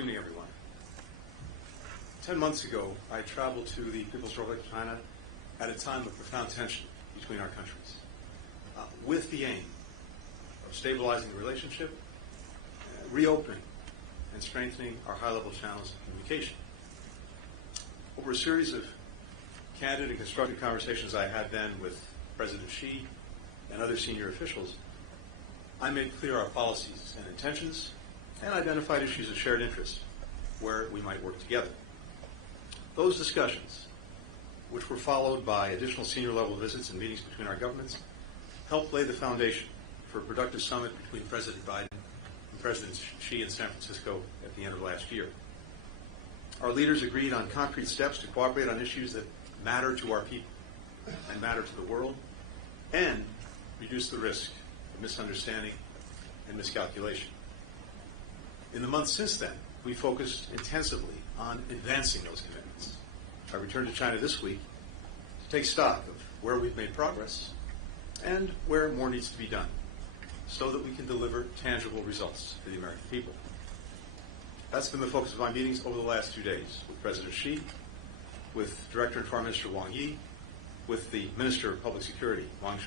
evening, everyone. 10 months ago, I traveled to the People's Republic of China at a time of profound tension between our countries, with the aim of stabilizing the relationship, reopening, and strengthening our high-level channels of communication. Over a series of candid and constructive conversations I had then with President Xi and other senior officials, I made clear our policies and intentions and identified issues of shared interest where we might work together. Those discussions, which were followed by additional senior-level visits and meetings between our governments, helped lay the foundation for a productive summit between President Biden and President Xi in San Francisco at the end of last year. Our leaders agreed on concrete steps to cooperate on issues that matter to our people and matter to the world, and reduce the risk of misunderstanding and miscalculation. In the months since then, we focused intensively on advancing those commitments. I returned to China this week to take stock of where we've made progress and where more needs to be done so that we can deliver tangible results for the American people. That's been the focus of my meetings over the last 2 days with President Xi, with Director and Foreign Minister Wang, with the Minister of Public Security, Wang,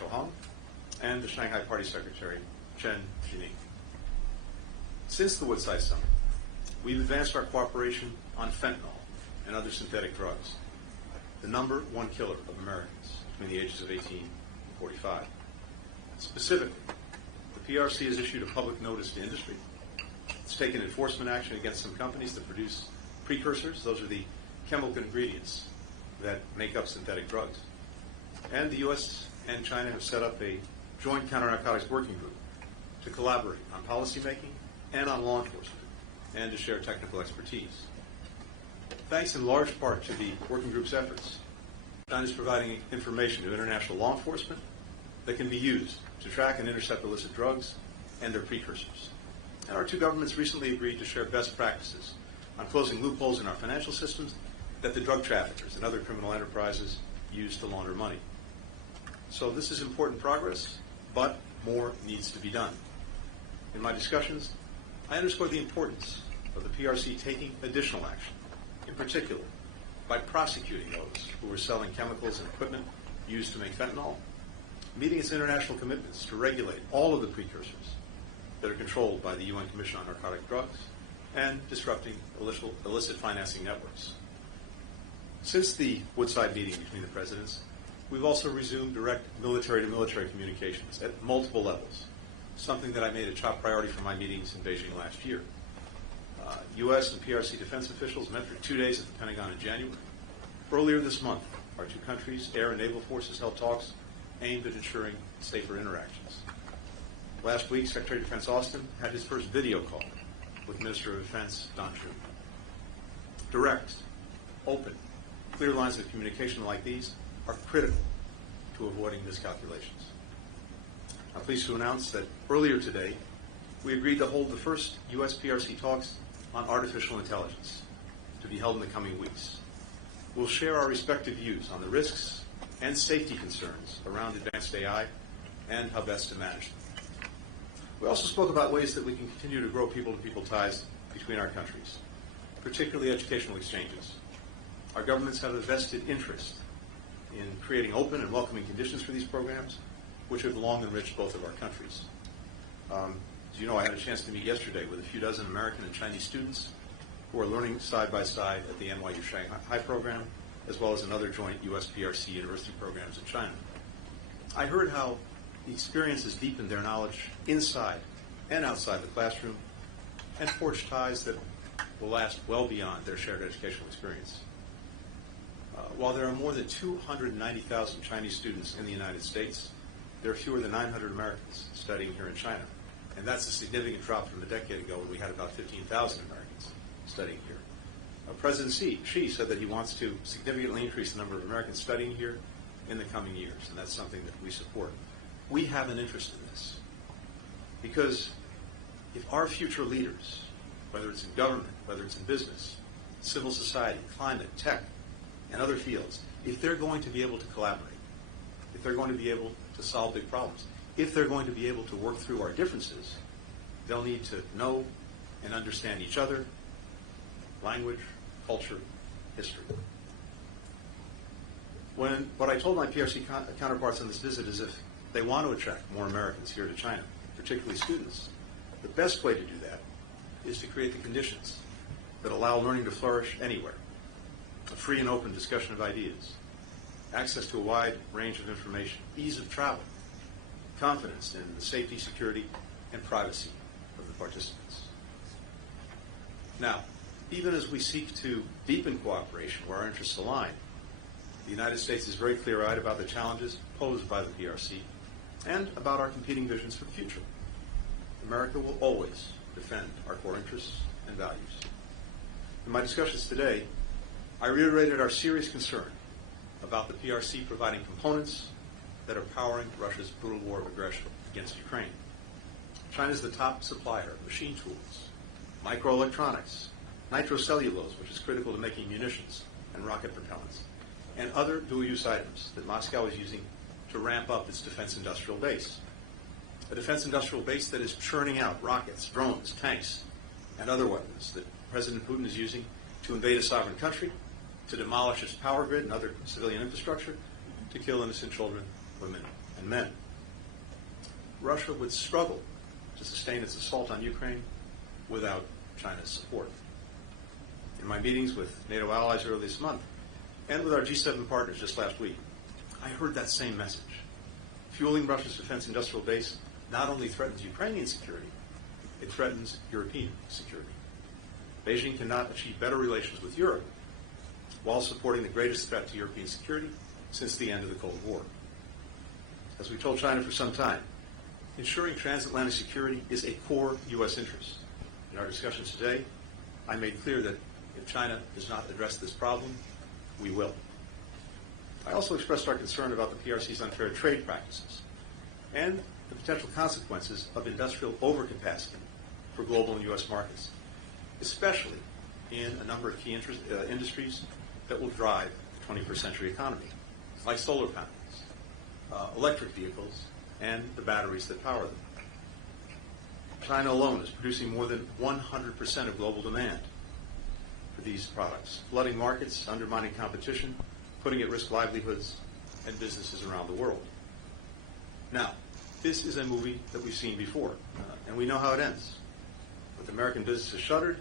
and the Shanghai Party Secretary, Chen Jining. Since the Woodside Summit, we've advanced our cooperation on fentanyl and other synthetic drugs, the number one killer of Americans between the ages of 18 and 45. Specifically, the PRC has issued a public notice to industry. It's taken enforcement action against some companies that produce precursors. Those are the chemical ingredients that make up synthetic drugs. And the U.S. and China have set up a joint counter-narcotics working group to collaborate on policymaking and on law enforcement, and to share technical expertise. Thanks in large part to the working group's efforts, China is providing information to international law enforcement that can be used to track and intercept illicit drugs and their precursors. And our two governments recently agreed to share best practices on closing loopholes in our financial systems that the drug traffickers and other criminal enterprises use to launder money. So this is important progress, but more needs to be done. In my discussions, I underscored the importance of the PRC taking additional action, in particular by prosecuting those who are selling chemicals and equipment used to make fentanyl, meeting its international commitments to regulate all of the precursors that are controlled by the UN Commission on Narcotic Drugs, and disrupting illicit financing networks. Since the Woodside meeting between the presidents, we've also resumed direct military-to-military communications at multiple levels, something that I made a top priority for my meetings in Beijing last year. U.S. and PRC defense officials met for 2 days at the Pentagon in January. Earlier this month, our two countries' air and naval forces held talks aimed at ensuring safer interactions. Last week, Secretary of Defense Austin had his first video call with Minister of Defense Don Chu. Direct, open, clear lines of communication like these are critical to avoiding miscalculations. I'm pleased to announce that earlier today, we agreed to hold the first U.S. PRC talks on artificial intelligence to be held in the coming weeks. We'll share our respective views on the risks and safety concerns around advanced AI and how best to manage them. We also spoke about ways that we can continue to grow people-to-people ties between our countries, particularly educational exchanges. Our governments have a vested interest in creating open and welcoming conditions for these programs, which have long enriched both of our countries. As you know, I had a chance to meet yesterday with a few dozen American and Chinese students who are learning side by side at the NYU Shanghai program, as well as in other joint U.S. PRC university programs in China. I heard how the experience has deepened their knowledge inside and outside the classroom and forged ties that will last well beyond their shared educational experience. While there are more than 290,000 Chinese students in the United States, there are fewer than 900 Americans studying here in China. And that's a significant drop from a decade ago when we had about 15,000 Americans studying here. President Xi said that he wants to significantly increase the number of Americans studying here in the coming years, and that's something that we support. We have an interest in this because if our future leaders, whether it's in government, whether it's in business, civil society, climate, tech, and other fields, if they're going to be able to collaborate, if they're going to be able to solve big problems, if they're going to be able to work through our differences, they'll need to know and understand each other language, culture, history. What I told my PRC counterparts on this visit is if they want to attract more Americans here to China, particularly students, the best way to do that is to create the conditions that allow learning to flourish anywhere. A free and open discussion of ideas, access to a wide range of information, ease of travel, confidence in the safety, security, and privacy of the participants. Now, even as we seek to deepen cooperation where our interests align, the United States is very clear-eyed about the challenges posed by the PRC and about our competing visions for the future. America will always defend our core interests and values. In my discussions today, I reiterated our serious concern about the PRC providing components that are powering Russia's brutal war of aggression against Ukraine. China is the top supplier of machine tools, microelectronics, nitrocellulose, which is critical to making munitions and rocket propellants, and other dual-use items that Moscow is using to ramp up its defense industrial base. A defense industrial base that is churning out rockets, drones, tanks, and other weapons that President Putin is using to invade a sovereign country, to demolish its power grid and other civilian infrastructure, to kill innocent children, women, and men. Russia would struggle to sustain its assault on Ukraine without China's support. In my meetings with NATO allies earlier this month, and with our G7 partners just last week, I heard that same message. Fueling Russia's defense industrial base not only threatens Ukrainian security, it threatens European security. Beijing cannot achieve better relations with Europe while supporting the greatest threat to European security since the end of the Cold War. As we told China for some time, ensuring transatlantic security is a core U.S. interest. In our discussions today, I made clear that if China does not address this problem, we will. I also expressed our concern about the PRC's unfair trade practices and the potential consequences of industrial overcapacity for global and U.S. markets, especially in a number of key industries that will drive the 21st century economy, like solar panels, electric vehicles, and the batteries that power them. China alone is producing more than 100% of global demand for these products, flooding markets, undermining competition, putting at risk livelihoods and businesses around the world. Now, this is a movie that we've seen before, and we know how it ends, with American businesses shuttered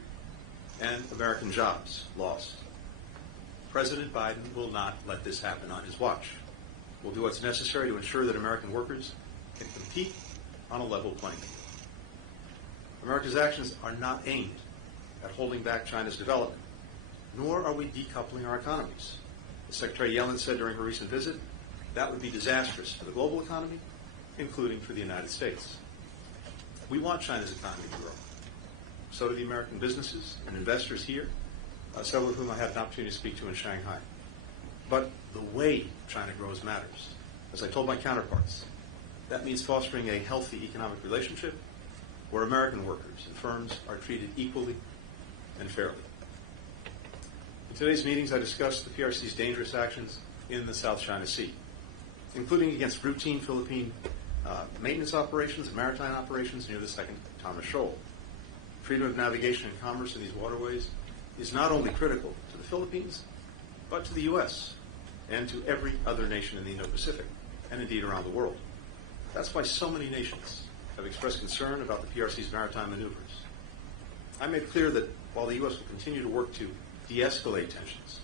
and American jobs lost. President Biden will not let this happen on his watch. We'll do what's necessary to ensure that American workers can compete on a level playing field. America's actions are not aimed at holding back China's development, nor are we decoupling our economies. As Secretary Yellen said during her recent visit, that would be disastrous for the global economy, including for the United States. We want China's economy to grow. So do the American businesses and investors here, several of whom I had an opportunity to speak to in Shanghai. But the way China grows matters. As I told my counterparts, that means fostering a healthy economic relationship where American workers and firms are treated equally and fairly. In today's meetings, I discussed the PRC's dangerous actions in the South China Sea, including against routine Philippine maintenance operations and maritime operations near the second Thomas Shoal. Freedom of navigation and commerce in these waterways is not only critical to the Philippines, but to the U.S. and to every other nation in the Indo-Pacific, and indeed around the world. That's why so many nations have expressed concern about the PRC's maritime maneuvers. I made clear that while the U.S. will continue to work to de-escalate tensions,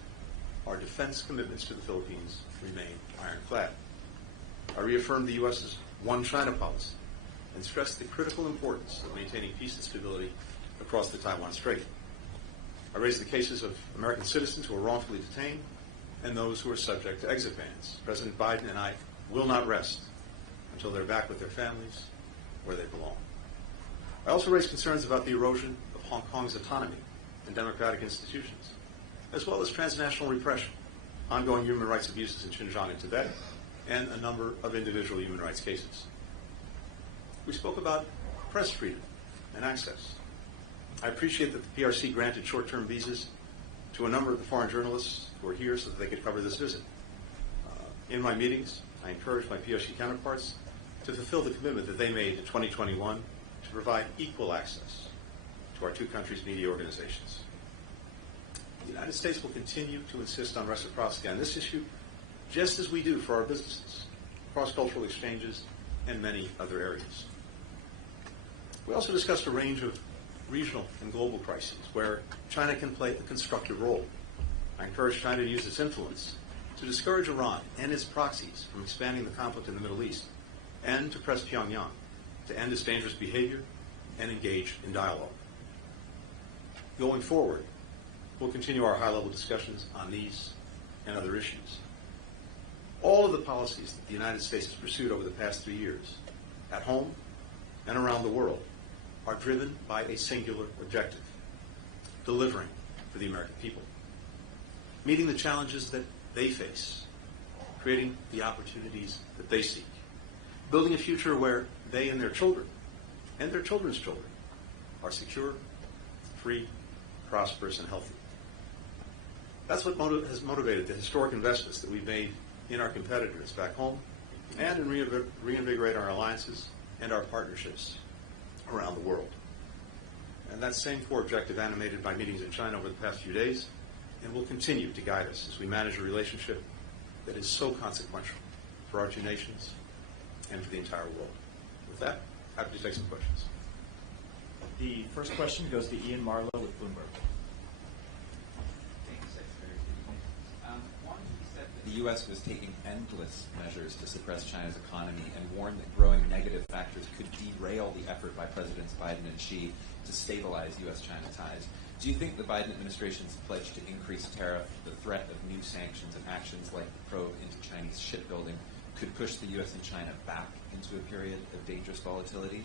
our defense commitments to the Philippines remain ironclad. I reaffirmed the U.S.'s One China policy and stressed the critical importance of maintaining peace and stability across the Taiwan Strait. I raised the cases of American citizens who are wrongfully detained and those who are subject to exit bans. President Biden and I will not rest until they're back with their families where they belong. I also raised concerns about the erosion of Hong Kong's autonomy and democratic institutions, as well as transnational repression, ongoing human rights abuses in Xinjiang and Tibet, and a number of individual human rights cases. We spoke about press freedom and access. I appreciate that the PRC granted short-term visas to a number of the foreign journalists who are here so that they could cover this visit. In my meetings, I encouraged my PRC counterparts to fulfill the commitment that they made in 2021 to provide equal access to our two countries' media organizations. The United States will continue to insist on reciprocity on this issue, just as we do for our businesses, cross-cultural exchanges, and many other areas. We also discussed a range of regional and global crises where China can play a constructive role. I encourage China to use its influence to discourage Iran and its proxies from expanding the conflict in the Middle East, and to press Pyongyang to end its dangerous behavior and engage in dialogue. Going forward, we'll continue our high-level discussions on these and other issues. All of the policies that the United States has pursued over the past 3 years, at home and around the world, are driven by a singular objective: delivering for the American people, meeting the challenges that they face, creating the opportunities that they seek, building a future where they and their children and their children's children are secure, free, prosperous, and healthy. That's what has motivated the historic investments that we've made in our competitors back home and in reinvigorate our alliances and our partnerships around the world. And that same core objective animated my meetings in China over the past few days and will continue to guide us as we manage a relationship that is so consequential for our two nations and for the entire world. With that, happy to take some questions. The first question goes to Ian Marlowe with Bloomberg. Thanks, Secretary. Wang said that the U.S. was taking endless measures to suppress China's economy and warned that growing negative factors could derail the effort by Presidents Biden and Xi to stabilize U.S.-China ties. Do you think the Biden administration's pledge to increase tariff, the threat of new sanctions, and actions like the probe into Chinese shipbuilding could push the U.S. and China back into a period of dangerous volatility?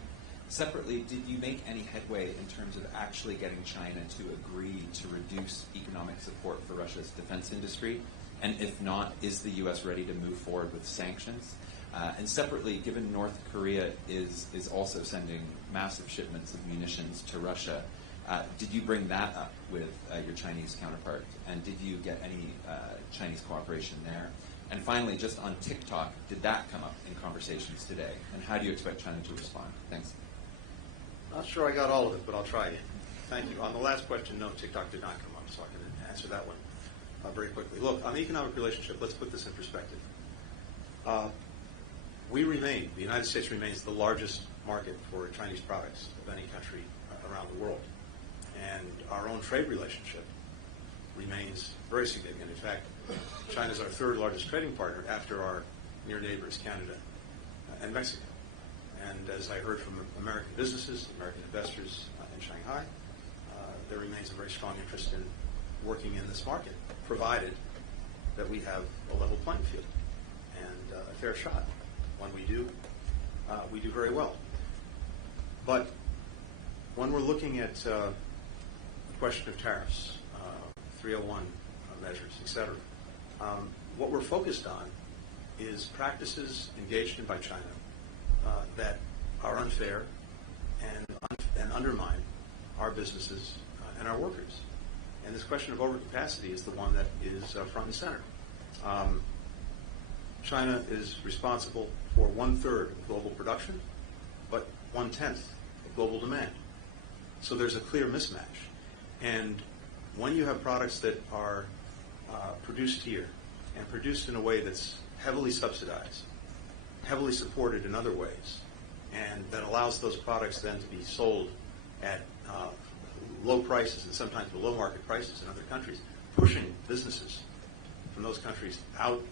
Separately, did you make any headway in terms of actually getting China to agree to reduce economic support for Russia's defense industry? And if not, is the U.S. ready to move forward with sanctions? And separately, given North Korea is also sending massive shipments of munitions to Russia, did you bring that up with your Chinese counterpart? And did you get any Chinese cooperation there? And finally, just on TikTok, did that come up in conversations today? And how do you expect China to respond? Thanks. Not sure I got all of it, but I'll try again. Thank you. On the last question, no, TikTok did not come up, so I can answer that one very quickly. Look, on the economic relationship, let's put this in perspective. The United States remains the largest market for Chinese products of any country around the world. And our own trade relationship remains very significant. In fact, China is our third largest trading partner after our near neighbors, Canada and Mexico. And as I heard from American businesses, American investors in Shanghai, there remains a very strong interest in working in this market, provided that we have a level playing field and a fair shot. When we do very well. But when we're looking at the question of tariffs, 301 measures, et cetera, what we're focused on is practices engaged in by China that are unfair and undermine our businesses and our workers. And this question of overcapacity is the one that is front and center. China is responsible for 1/3 of global production, but 1/10 of global demand. So there's a clear mismatch. And when you have products that are produced here and produced in a way that's heavily subsidized, heavily supported in other ways, and that allows those products then to be sold at low prices and sometimes below market prices in other countries, pushing businesses from those countries out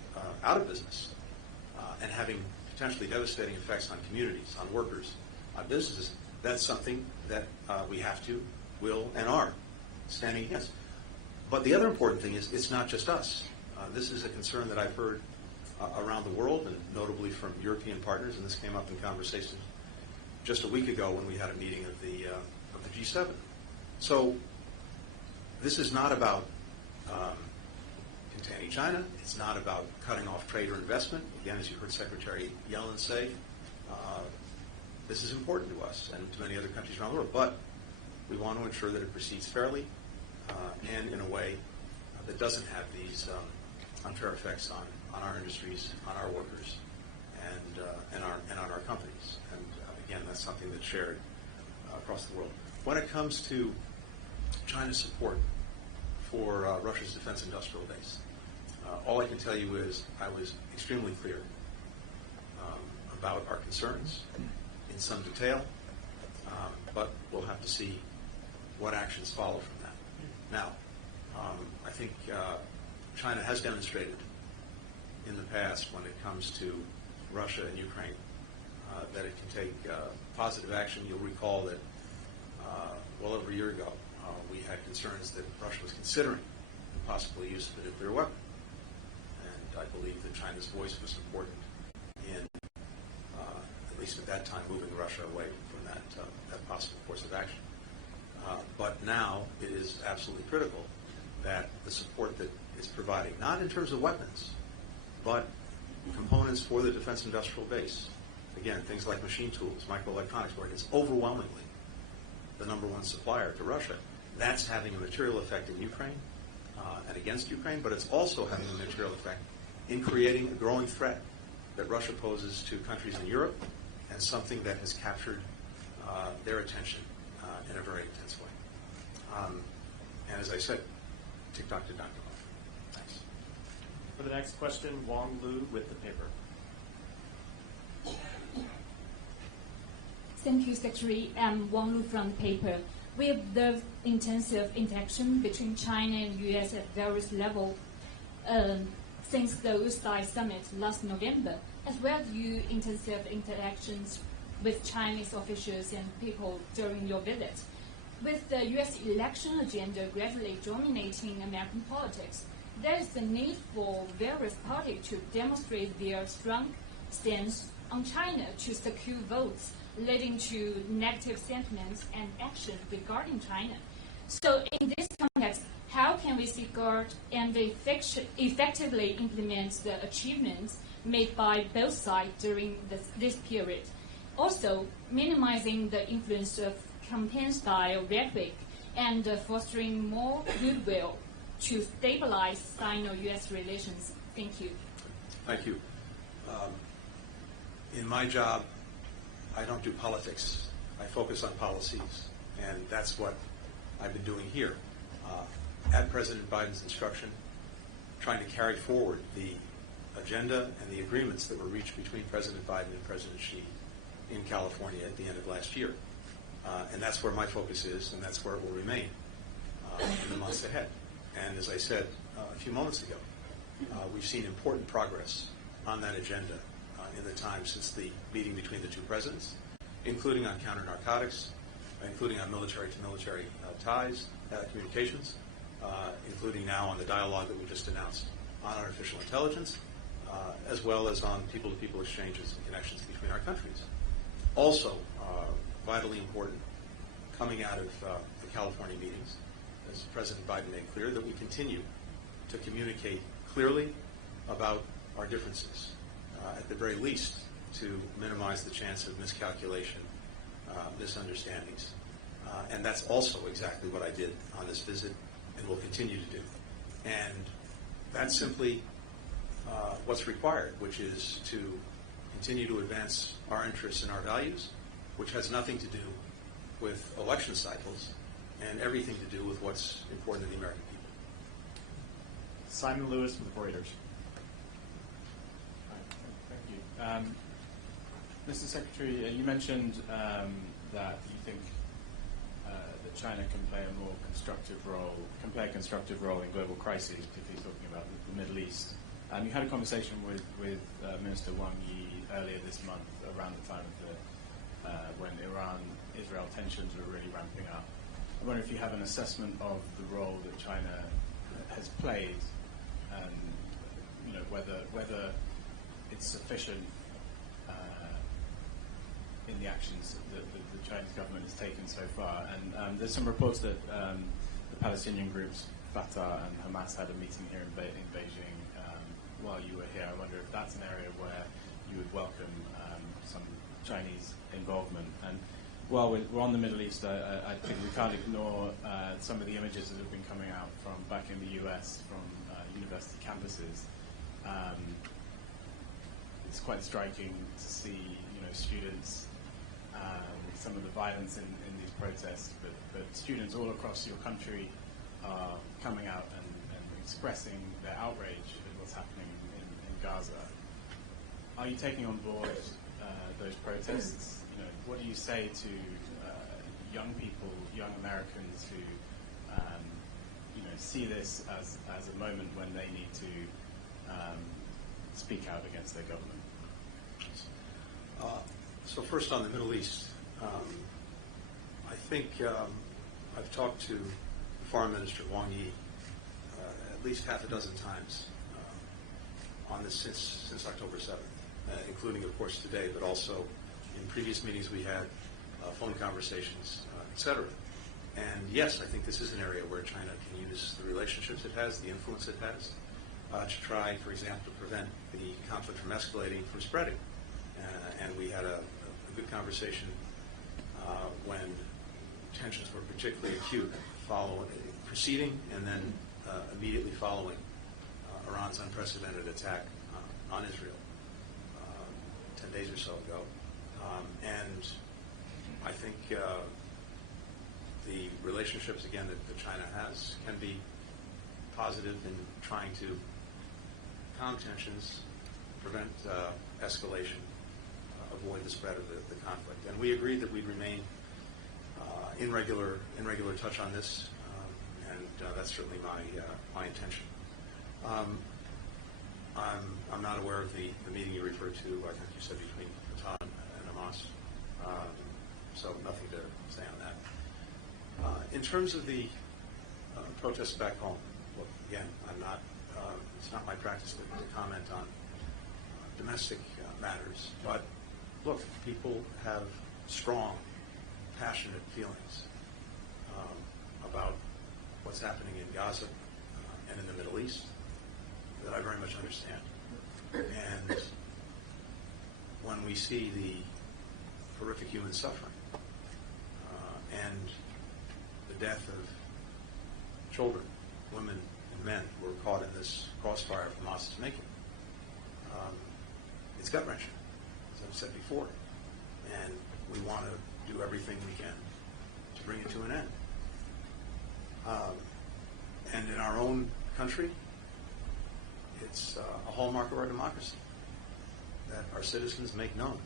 of business and having potentially devastating effects on communities, on workers, on businesses, that's something that we have to, will, and are standing against. But the other important thing is it's not just us. This is a concern that I've heard around the world, and notably from European partners, and this came up in conversation just a week ago when we had a meeting of the G7. So this is not about containing China. It's not about cutting off trade or investment. Again, as you heard Secretary Yellen say, this is important to us and to many other countries around the world. But we want to ensure that it proceeds fairly and in a way that doesn't have these unfair effects on our industries, on our workers, and on our companies. And again, that's something that's shared across the world. When it comes to China's support for Russia's defense industrial base. All I can tell you is I was extremely clear about our concerns in some detail, but we'll have to see what actions follow from that. Now, I think China has demonstrated in the past when it comes to Russia and Ukraine that it can take positive action. You'll recall that well over a year ago, we had concerns that Russia was considering the possible use of a nuclear weapon. And I believe that China's voice was important in, at least at that time, moving Russia away from that possible course of action. But now it is absolutely critical that the support that it's providing, not in terms of weapons, but components for the defense industrial base. Again, things like machine tools, microelectronics, where it's overwhelmingly the number one supplier to Russia. That's having a material effect in Ukraine and against Ukraine, but it's also having a material effect in creating a growing threat that Russia poses to countries in Europe, and something that has captured their attention in a very intense way. And as I said, TikTok did not go off. Thanks. For the next question, Wang Lu with the paper. Thank you, Secretary. I'm Wang Lu from the paper. We observed intensive interaction between China and U.S. at various levels since the Uruguay summit last November, as well as you intensive interactions with Chinese officials and people during your visit. With the U.S. election agenda gradually dominating American politics, there is a need for various parties to demonstrate their strong stance on China to secure votes, leading to negative sentiments and action regarding China. So in this context, how can we safeguard and effectively implement the achievements made by both sides during this period? Also, minimizing the influence of campaign-style rhetoric and fostering more goodwill to stabilize Sino-U.S. relations. Thank you. Thank you. In my job, I don't do politics. I focus on policies, and that's what I've been doing here. At President Biden's instruction, trying to carry forward the agenda and the agreements that were reached between President Biden and President Xi in California at the end of last year. And that's where my focus is, and that's where it will remain in the months ahead. And as I said a few moments ago, we've seen important progress on that agenda in the time since the meeting between the two presidents, including on counter-narcotics, including on military-to-military ties, communications, including now on the dialogue that we just announced on artificial intelligence, as well as on people-to-people exchanges and connections between our countries. Also, vitally important, coming out of the California meetings, as President Biden made clear, that we continue to communicate clearly about our differences, at the very least to minimize the chance of miscalculation, misunderstandings. And that's also exactly what I did on this visit and will continue to do. And that's simply what's required, which is to continue to advance our interests and our values, which has nothing to do with election cycles and everything to do with what's important to the American people. Simon Lewis with Reuters. Thank you. Mr. Secretary, you mentioned that you think that China can play a more constructive role, in global crises, particularly talking about the Middle East. You had a conversation with Minister Wang earlier this month around the time of when Iran-Israel tensions were really ramping up. I wonder if you have an assessment of the role that China has played, and whether it's sufficient in the actions that the Chinese government has taken so far. And there's some reports that the Palestinian groups Fatah and Hamas had a meeting here in Beijing while you were here. I wonder if that's an area where you would welcome some Chinese involvement. And while we're on the Middle East, I think we can't ignore some of the images that have been coming out from back in the US from university campuses. It's quite striking to see, students, some of the violence in these protests, but students all across your country are coming out and expressing their outrage at what's happening in Gaza. Are you taking on board those protests? You know, what do you say to young people, young Americans who you know, see this as a moment when they need to speak out against their government? So first on the Middle East, I think I've talked to Foreign Minister Wang at least half a dozen times on this since October 7th, including, of course, today, but also in previous meetings we had, phone conversations, etc. And yes, I think this is an area where China can use the relationships it has, the influence it has, to try, for example, to prevent the conflict from escalating, from spreading. And we had a good conversation when tensions were particularly acute, preceding and then immediately following Iran's unprecedented attack on Israel 10 days or so ago. And I think the relationships, again, that China has can be positive in trying to calm tensions, prevent escalation, avoid the spread of the conflict. And we agreed that we'd remain in regular touch on this, and that's certainly my intention. I'm not aware of the meeting you referred to. I think you said between Fatah and Hamas, so nothing to say on that. In terms of the protests back home, look, again, I'm not. It's not my practice to comment on domestic matters, but look, people have strong, passionate feelings about what's happening in Gaza and in the Middle East that I very much understand. And when we see the horrific human suffering and the death of children, women, and men who are caught in this crossfire from Hamas's making, it's gut-wrenching, as I've said before. And we want to do everything we can to bring it to an end. And in our own country, it's a hallmark of our democracy that our citizens make known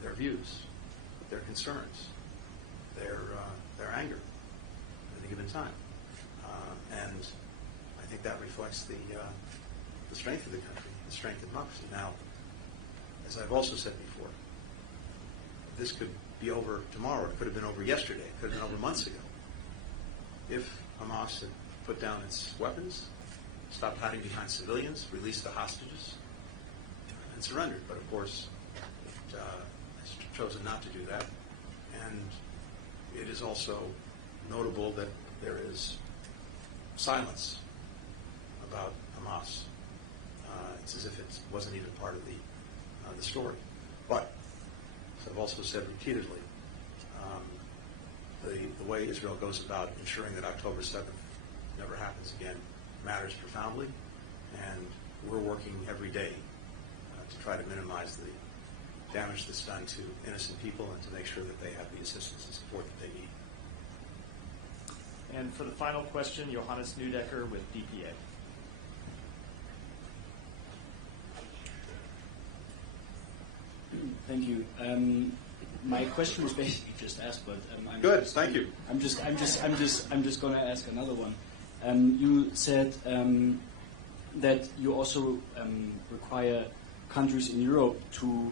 their views, their concerns, their anger at any given time. And I think that reflects the strength of the country, the strength of democracy. Now, as I've also said before, this could be over tomorrow. It could have been over yesterday. It could have been over months ago. If Hamas had put down its weapons, stopped hiding behind civilians, released the hostages, and surrendered. But of course, it has chosen not to do that. And it is also notable that there is silence about Hamas. It's as if it wasn't even part of the story. But, as I've also said repeatedly, the way Israel goes about ensuring that October 7th never happens again matters profoundly, and we're working every day to try to minimize the damage that's done to innocent people and to make sure that they have the assistance and support that they need. And for the final question, Johannes Neudecker with DPA. Thank you. My question was basically just asked, but Good, thank you. I'm just going to ask another one. You said that you also require countries in Europe to,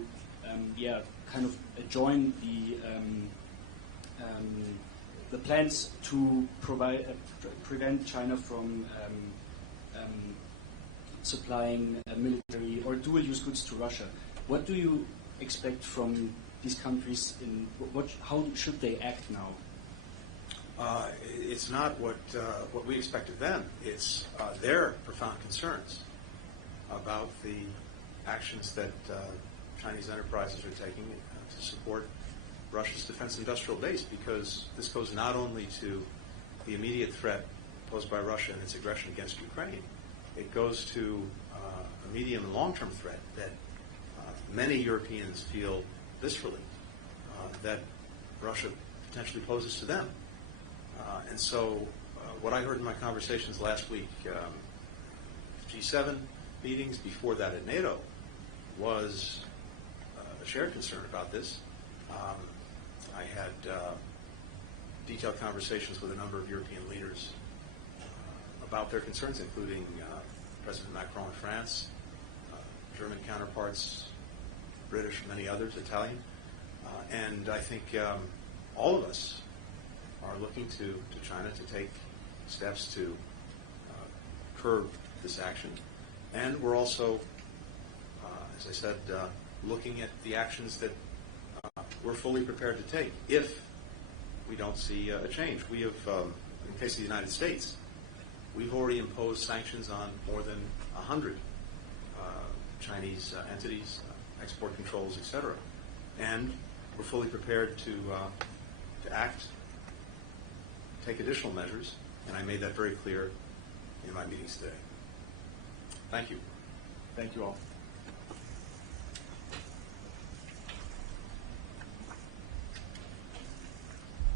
kind of join the plans to prevent China from supplying military or dual-use goods to Russia. What do you expect from these countries? How should they act now? It's not what we expect of them. It's their profound concerns about the actions that Chinese enterprises are taking to support Russia's defense industrial base, because this goes not only to the immediate threat posed by Russia and its aggression against Ukraine, it goes to a medium and long-term threat that many Europeans feel viscerally that Russia potentially poses to them. And so what I heard in my conversations last week, G7 meetings, before that at NATO, was a shared concern about this. I had detailed conversations with a number of European leaders about their concerns, including President Macron in France, German counterparts, British, many others, Italian. And I think all of us are looking to China to take steps to curb this action. And we're also, as I said, looking at the actions that we're fully prepared to take if we don't see a change. We have, in the case of the United States, we've already imposed sanctions on more than 100 Chinese entities, export controls, etc. And we're fully prepared to act, take additional measures, and I made that very clear in my meetings today. Thank you. Thank you all.